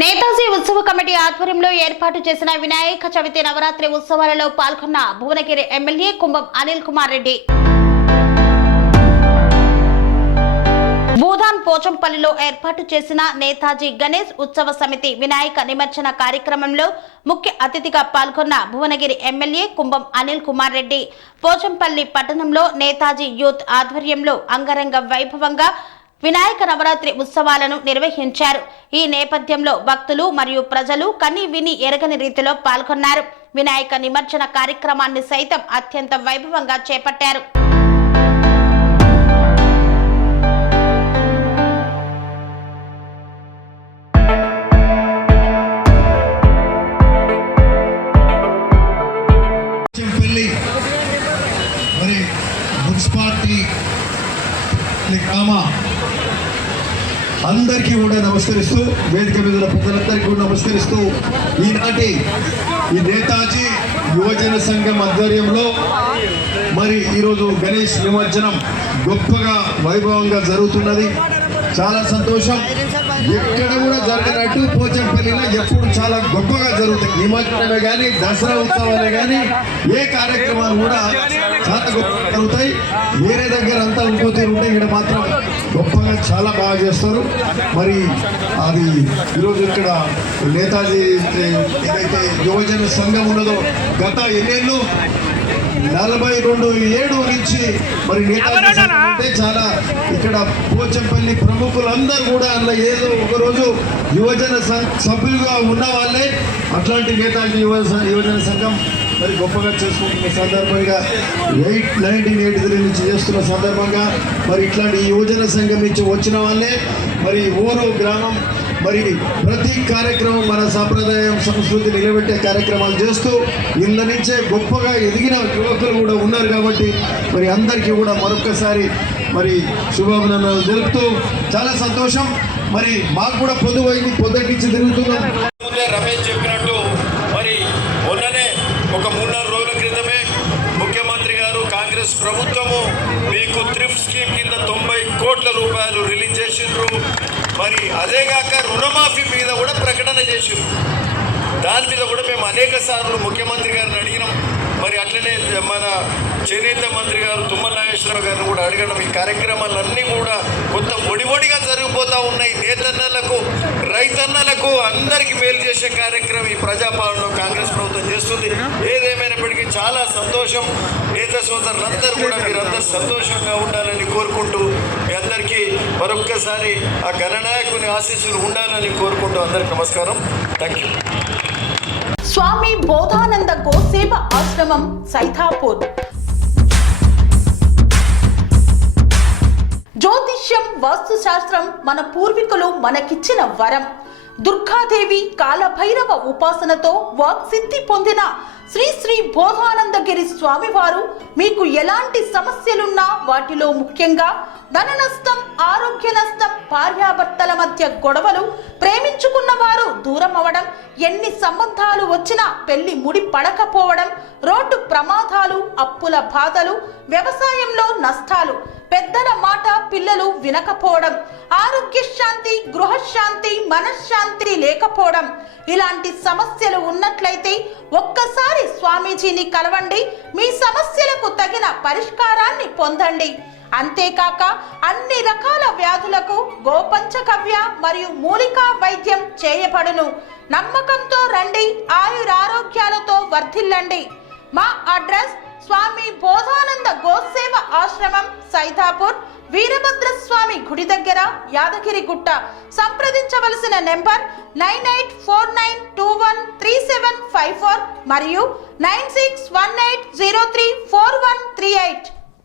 నేతాజీ ఉత్సవ కమిటీ ఆధ్వర్యంలో ఏర్పాటు చేసిన వినాయక చవితి నవరాత్రి ఉత్సవాలలో పాల్గొన్న భువనగిరి ఎమ్మెల్యే కుంభం అనిల్ కుమార్ రెడ్డి భూదాన్ పోచంపల్లిలో ఏర్పాటు చేసిన నేతాజీ గణేష్ ఉత్సవ సమితి వినాయక నిమజ్జన కార్యక్రమంలో ముఖ్య అతిథిగా పాల్గొన్న భువనగిరి ఎమ్మెల్యే కుంభం అనిల్ కుమార్ రెడ్డి పోచంపల్లి పట్టణంలో నేతాజీ యూత్ ఆధ్వర్యంలో అంగరంగ వైభవంగా వినాయక నవరాత్రి ఉత్సవాలను నిర్వహించారు. ఈ నేపథ్యంలో భక్తులు మరియు ప్రజలు కని విని ఎరగని రీతిలో పాల్గొన్నారు. వినాయక నిమజ్జన కార్యక్రమాన్ని సైతం అత్యంత వైభవంగా చేపట్టారు. అందరికీ కూడా నమస్కరిస్తూ వేదిక మీద ప్రజలందరికీ కూడా నమస్కరిస్తూ ఈనాటి ఈ నేతాజీ యువజన సంఘం ఆధ్వర్యంలో మరి ఈరోజు గణేష్ నిమజ్జనం గొప్పగా వైభవంగా జరుగుతున్నది. చాలా సంతోషం. ఎక్కడ కూడా జరగనట్టు పోచంపల్లిలో ఎప్పుడు చాలా గొప్పగా జరుగుతాయి. నిమజ్జనమే కానీ దసరా ఉత్సవాలే కానీ ఏ కార్యక్రమాలు కూడా చాలా గొప్పగా జరుగుతాయి. వేరే దగ్గర అంతా ఇంకోతే ఉంటే ఇక్కడ మాత్రం గొప్పగా చాలా బాగా చేస్తారు. మరి అది ఈరోజు ఇక్కడ నేతాజీ ఏదైతే యువజన సంఘం ఉన్నదో గత ఎన్నేళ్ళు 42 నుంచి మరి నేతాజీ అంటే చాలా ఇక్కడ పోచంపల్లి ప్రముఖులందరూ కూడా అందులో ఏదో ఒకరోజు యువజన సభ్యులుగా ఉన్న వాళ్ళే. అట్లాంటి నేతాజీ యువజన సంఘం మరి గొప్పగా చేసుకుంటున్న సందర్భంగా 1983 నుంచి చేస్తున్న సందర్భంగా మరి ఇట్లాంటి యువజన సంఘం నుంచి వచ్చిన వాళ్ళే మరి ఊరు గ్రామం మరి ప్రతి కార్యక్రమం మన సాంప్రదాయం సంస్కృతి నిలబెట్టే కార్యక్రమాలు చేస్తూ ఇళ్ళ నుంచే గొప్పగా ఎదిగిన యువకులు కూడా ఉన్నారు. కాబట్టి మరి అందరికీ కూడా మరొక్కసారి మరి శుభాభినందనలు తెలుపుతూ చాలా సంతోషం. మరి మాకు కూడా పొద్దువైంది, పొద్దుకించి తిరుగుతున్నాం. రమేష్ చెప్పినట్టు మరి మొన్ననే ఒక 3-4 రోజుల క్రితమే ముఖ్యమంత్రి గారు కాంగ్రెస్ ప్రభుత్వము మీకు థ్రిఫ్ట్ స్కీమ్ కింద 90 కోట్ల రూపాయలు రిలీజ్ చేసిండ్రు. మరి అదేగాక రుణమాఫీ మీద కూడా ప్రకటన చేసిండ్రు. దాని మీద కూడా మేము అనేక సార్లు ముఖ్యమంత్రి గారిని అడిగినాం. మరి అట్లనే మన చేనేత మంత్రి గారు తుమ్మల నాగేశ్వరరావు గారిని కూడా అడగడం. ఈ కార్యక్రమాలన్నీ కూడా కొంత ఒడివడిగా జరిగిపోతూ ఉన్నాయి. నేతన్నలకు రైతన్నలకు అందరికీ మేలు చేసే కార్యక్రమం ఈ ప్రజాపాలనలో కాంగ్రెస్ ప్రభుత్వం చేస్తుంది. ఏదేమైనప్పటికీ చాలా సంతోషం. నేత సోదరులందరూ కూడా మీరందరూ సంతోషంగా ఉండాలని కోరుకుంటూ మీ అందరికీ మరొక్కసారి ఆ గణనాయకుని ఆశీస్సులు ఉండాలని కోరుకుంటూ అందరికీ నమస్కారం. Thank you. స్వామి బోధానంద గోసేవ ఆశ్రమం సైథాపూర్. జ్యోతిష్యం, వాస్తుశాస్త్రం మన పూర్వీకులు మనకిచ్చిన వరం. దుర్గాదేవి, కాలభైరవ ఉపాసనతో వాక్సిద్ధి పొందిన శ్రీ శ్రీ బోధానందగిరి స్వామివారు మీకు ఎలాంటి సమస్యలున్నా, వాటిలో ముఖ్యంగా ధన నష్టం, ఆరోగ్య నష్టం, భార్యాభర్తల మధ్య గొడవలు, ప్రేమించుకున్న వారు దూరం అవడం, ఎన్ని సంబంధాలు వచ్చినా పెళ్లి ముడి పడకపోవడం, రోడ్డు ప్రమాదాలు, అప్పుల బాధలు, వ్యవసాయంలో నష్టాలు, పెద్దల మాట పిల్లలు వినకపోవడం, ఆరోగ్య శాంతి, గృహశాంతి, మనశ్శాంతి లేకపోవడం, ఇలాంటి సమస్యలు ఉన్నట్లయితే ఒక్కసారి స్వామీజీని కలవండి. మీ సమస్యలకు తగిన పరిష్కారాన్ని పొందండి. అంతేకాక అన్ని రకాల వ్యాధులకు గోపంచగవ్య మరియు మూలికా వైద్యం చేయబడును. నమ్మకంతో రండి, ఆయురారోగ్యాలతో వర్ధిల్లండి. మా అడ్రస్ స్వామి బోధానంద గోసేవ ఆశ్రమం సైథాపూర్, వీరభద్రస్వామి గుడి దగ్గర, యాదగిరిగుట్ట. సంప్రదించవలసిన నెంబర్ 9849213754 మరియు 9618034138.